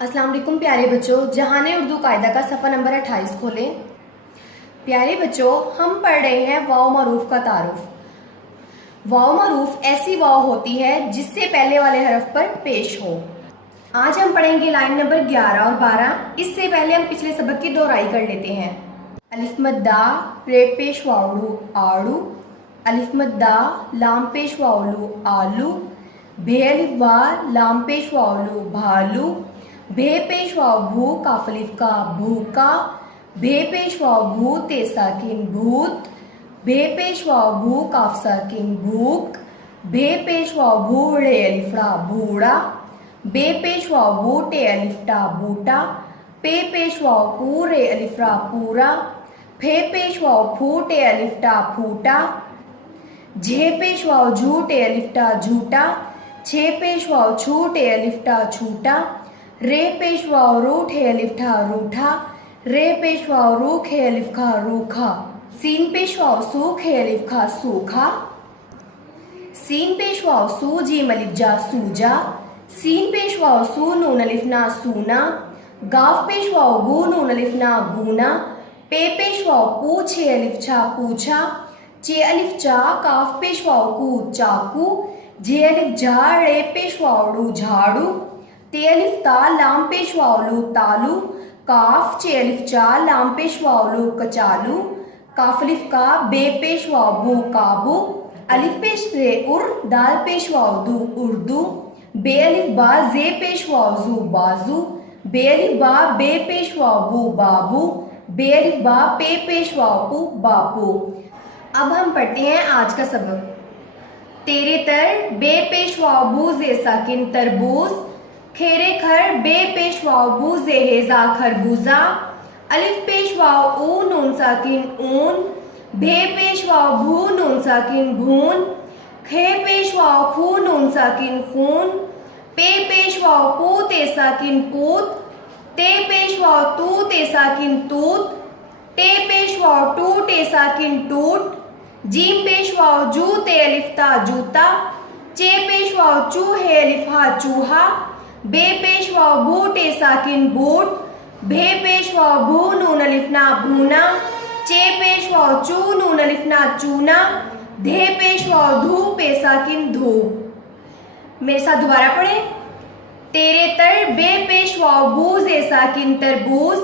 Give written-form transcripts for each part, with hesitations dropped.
अस्सलाम वालेकुम प्यारे बच्चों, जहाने उर्दू कायदा का सफ़ा नंबर 28 खोलें। प्यारे बच्चों, हम पढ़ रहे हैं वाव मरूफ का तारुफ। वाव मरूफ ऐसी वाव होती है जिससे पहले वाले हरफ पर पेश हो। आज हम पढ़ेंगे लाइन नंबर 11 और 12। इससे पहले हम पिछले सबक की दोहराई कर लेते हैं। अलिफ मद्दा रे पेश वावड़ू आड़ू, अलिफ मद्दा लाम पेश वावलू आलू, भे अलिफ बा लाम पेश वावलू भालू, भे पेश वाव भू काफ अलिफ का भूका, भे पेश वाव भू ते साकिन भूत, भे पेश वाव भू काफ साकिन भूक, भे पेश वाव भू रे अलिफड़ा भूड़ा, बे पेश वाव भू टे अलिफटा बूटा, पे पेश वाव पू रे अलिफड़ा पूरा, फे पेश वाव फू टे अलिफटा फूटा, झे पेश वाव झू टे अलिफटा झूठा, छे पेश वाव छू टे अलिफटा छूटा, रे पेश वाव रू ठे अलिफ ठा रूठा, रे पेश वाव रू खे अलिफ खा रूखा, सीन पेश वाव सू खे अलिफ खा सूखा, सीन पेश वाव सू जीम अलिफ जा सूजा, सीन पेश वाव सू नून अलिफ ना सूना, गाफ पेश वाव गू नून अलिफ ना गूना, पे पेश वाव पू छे अलिफ छा पूछा, चे अलिफ चा काफ पेश वाव कू चाकू, जे अलिफ झा रे पेश वाव रू झाड़ू, ते अलिफ ता लाम पेश वावलू तालू, काफ चे अलिफ चा लाम पेश वावलू कचालू, काफ अलिफ का बे पेश वाव बू काबू, अलिफ पेश रे उर दाल पेश वाव दू उर्दू, बे अलिफ बा जे पेश वाव जू बाजू, बे अलिफ बा बे पेश वाव बू बाबू, बे अलिफ बा पे पेश वाव पू बापू। अब हम पढ़ते हैं आज का सबक। तेरे तर बे पेश वाव बू जे साकिन तरबूज, खेरे खर बे पेश वाव बू जे हेजा खरबूजा, अलिफ पेश वाव ऊ नून साकिन ऊन, भे पेश वाव भू नून साकिन भून, खे पेश वाव खू नून साकिन खून, पे पेश वाव पू ते साकिन पूत, ते पेश वाव तू ते साकिन तूत, टे पेश वाव टू ते साकिन टूट, जीम पेश वाव जू ते अलिफ ता जूता, चे पेश वाव चू हे अलिफ हा चूहा, बे पेश वाव भू टे साकिन बूट, भे पेश वाव भू नून अलिफ ना भूना, चे पेश वाव चू नून अलिफ ना चूना, धे पेश वाव धू पे साकिन धूप। मेरे साथ दोबारा पढ़े। तेरे तर बे पेश वाव बू जे साकिन तरबूज,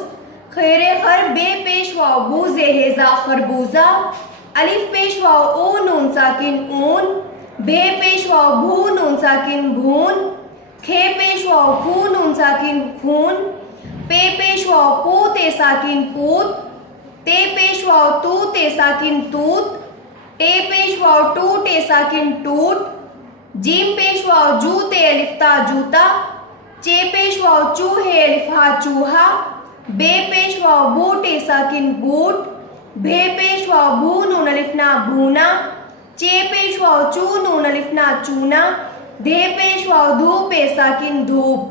खेरे खर बे पेश वाव बू जे हेजा खरबूजा, अलिफ पेश वाव ऊ नून साकिन ऊन, भे पेश वाव भू नून साकिन भून, खे पेश वाव खू नून साकिन खून, पे पेश वाव पू ते साकिन पूत, ते पेश वाव तू ते साकिन तूत, टे पेश वाव टू ते साकिन टूट, जीम पेश वाव जू ते अलिफ ता जूता, चे पेश वाव चू हे अलिफ हा चूहा, बे पेश वाव बू टे साकिन बूट, भे पेश वाव भू नून अलिफ ना भूना, चे पेश वाव चू नून अलिफ ना चूना, धे पेश वाव धू पे साकिन धूप।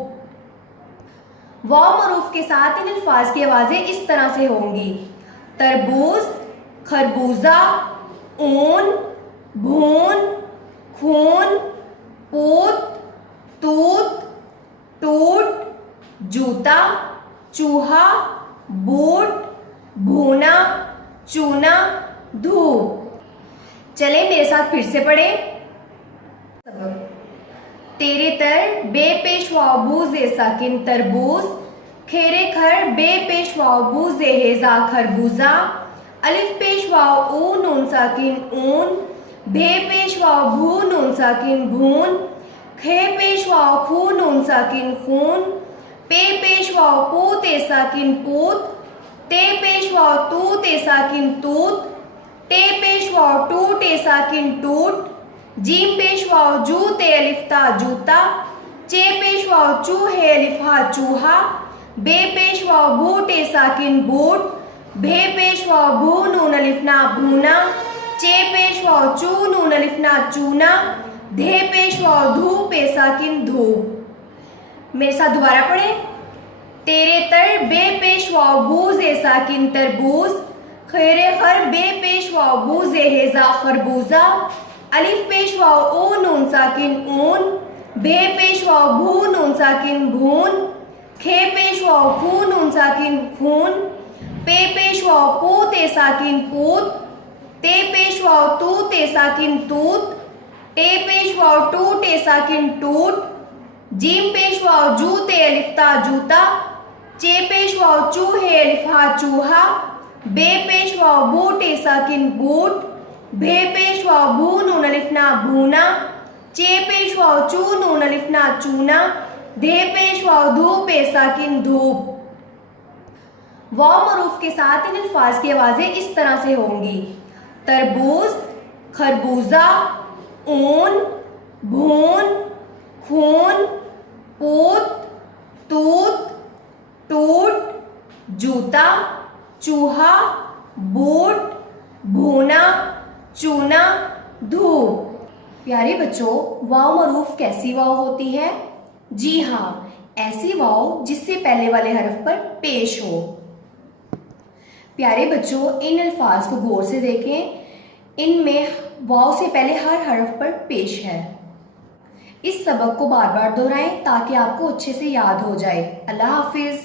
वाव मरूफ के साथ इन अल्फाज की आवाजें इस तरह से होंगी। तरबूज, खरबूजा, ऊन, भून, खून, पूत, तूत, टूट, जूता, चूहा, बूट, भूना, चूना, धूप। चले मेरे साथ फिर से पढ़े। तेरे तर बे पेश वाव बू जे साकिन तरबूज, खेरे खर बे पेश वाव बू जे हेजा खरबूजा, अलिफ पेश वाव ऊ नून साकिन ऊन, भे पेश वाव भू नून साकिन भून, खे पेश वाव खू नून साकिन खून, पे पेश वाव पू ते साकिन पूत, ते पेश वाव तू ते साकिन तूत, टे पेश वाव टू ते साकिन टूट, जीम पेश वाव जू ते अलिफ ता जूता, चे पेश वाव चू हे अलिफ हा चूहा, बे पेश वाव भू टे साकिन बूट, भे पेश वाव भू नून अलिफ ना भूना, चे पेश वाव चू नून अलिफ ना चूना, धे पेश वाव धू पे साकिन धूप। मेरे साथ दोबारा पढ़े। तेरे तर बे पेश वाव बू जे साकिन तरबूज, खेरे खर बे पेश वाव बू जे हेजा खरबूजा, अलिफ पेश वाव ऊ नून साकिन ऊन, भे पेश वाव भू नून साकिन भून, खे पेश वाव खू नून साकिन खून, पे पेश वाव पू ते साकिन पूत, ते पेश वाव तू ते साकिन तूत, टे पेश वाव टू टे साकिन टूट, जीम पेश वाव जू ते अलिफ्ता जूता, चे पेश वाव चू हे अलिफा चूहा, बे पेश वाव बू टे साकिन बूट, भे पेश वाव भू नून अलिफना भूना, चे पेश वाव चू नून अलिफना चूना, धे पेश वाव धू पे साकिन धूप। वाव मरूफ के साथ इन अल्फाज की आवाजें इस तरह से होंगी: तरबूज, खरबूजा, ऊन, भून, खून, पूत, तूत, टूट, जूता, चूहा, बूट, भूना, चूना, धूप। प्यारे बच्चों, वाव मरूफ कैसी वाव होती है? जी हाँ, ऐसी वाव जिससे पहले वाले हरफ पर पेश हो। प्यारे बच्चों, इन अल्फाज को गौर से देखें। इनमें वाव से पहले हर हरफ पर पेश है। इस सबक को बार बार दोहराएं ताकि आपको अच्छे से याद हो जाए। अल्लाह हाफिज।